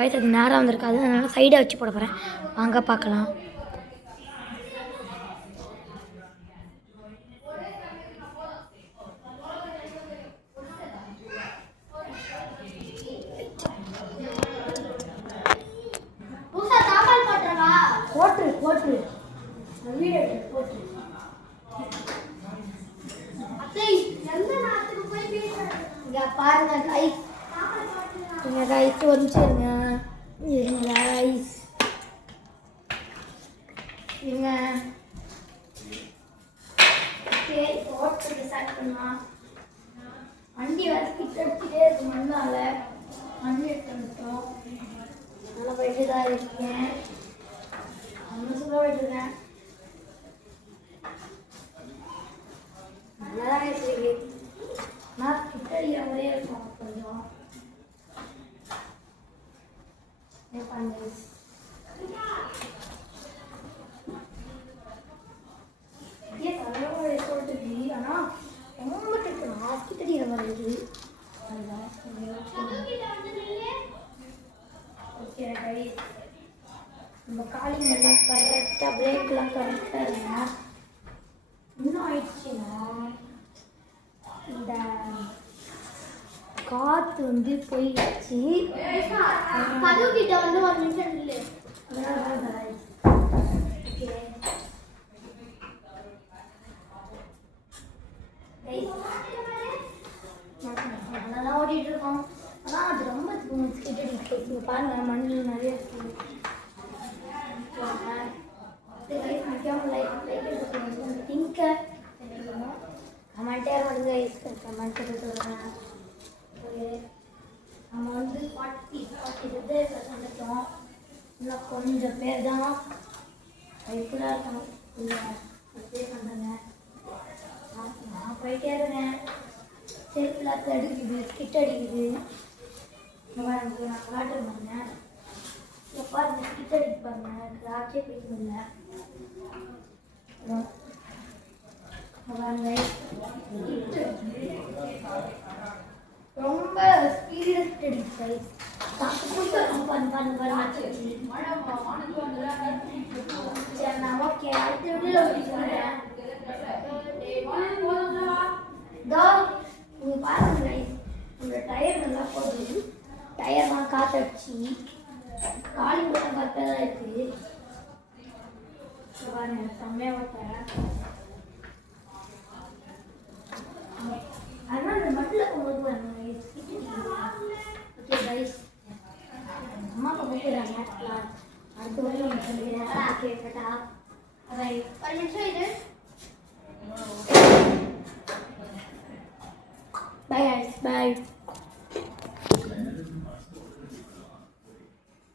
வயசு அது நேரம் வந்திருக்காது, அதனால் சைடாக வச்சு போட போகிறேன். வாங்க பார்க்கலாம். போட்டு வீடியோ போட்டு பாருங்க கைஸ், எங்க கைஸ் ஒரு நிமிஷம் இருங்க. எங்க கைஸ் இருங்க. ஓட்டுக்கு ஸ்டார்ட் பண்ணலாம். வண்டி வரைக்கும் எடுத்துட்டே இருக்கு. மண்ணால வண்டி எடுத்து வந்துட்டோம். நல்லா போயிட்டு தான் இருக்கேன். சூப்பராக போயிட்டுருக்கேன். நல்லா தான் இருக்கு. நான் கிட்ட அடிக்கிற மாதிரியே இருக்கும் கொஞ்சம். ஆனால் ரொம்ப கேட்கணும் கிட்ட அடிக்கிற மாதிரி இருக்குது. Okay right. நம்ம காலிங் எல்லாம் கரெக்டாக பிரேக்லாம் கரெக்டாக இருக்கணும். இன்னும் ஆயிடுச்சுன்னா இந்த காற்று வந்து போயிடுச்சு. கதவுக்கிட்ட வந்து ஒரு நிமிஷம் இல்லை. நல்லா ஓடிட்டு இருக்கோம். ஆனால் அது ரொம்ப கிட்ட பாருங்க, மண்ணில் நிறைய இருக்கு. கமெண்ட்டே வந்து கமெண்ட் சொல்கிறேன். நம்ம வந்து 40% வந்துட்டோம். இன்னும் கொஞ்சம் பேர் தான் லைஃபுல்லாக இருக்கணும். இல்லை பண்ணுறேங்க. நான் போயிட்டே இருக்கேன். செல்ஃபில் அடிக்குது, கிட்ட அடிக்குது. நான் காட்டுறேன் பாருங்க. எப்பா இந்த கிட்ட அடிக்கு பாருங்க. ஆச்சே பேச முடியல. ரொம்ப ஸ்பீடாக அடிச்சு ஓகே. அடுத்த வீடியோ சொல்கிறேன். பாருங்க உங்களோட டயர் நல்லா போகுது. டயர்லாம் காற்றடிச்சு காலிங் கூட கரெக்டாக தான் இருக்குது. பாருங்க செம்மையாக ஓட்டேன். அதனால் இந்த மட்டில் போகும்போது பாருங்க. ஓகே கைஸ், அம்மா அப்பா போய்க்கிறாங்க. அடுத்த வரையும் ஒன்று சொல்லிக்கிறேன். ஓகே கட்டா ஒரு நிமிஷம் இது. Bye guys, bye.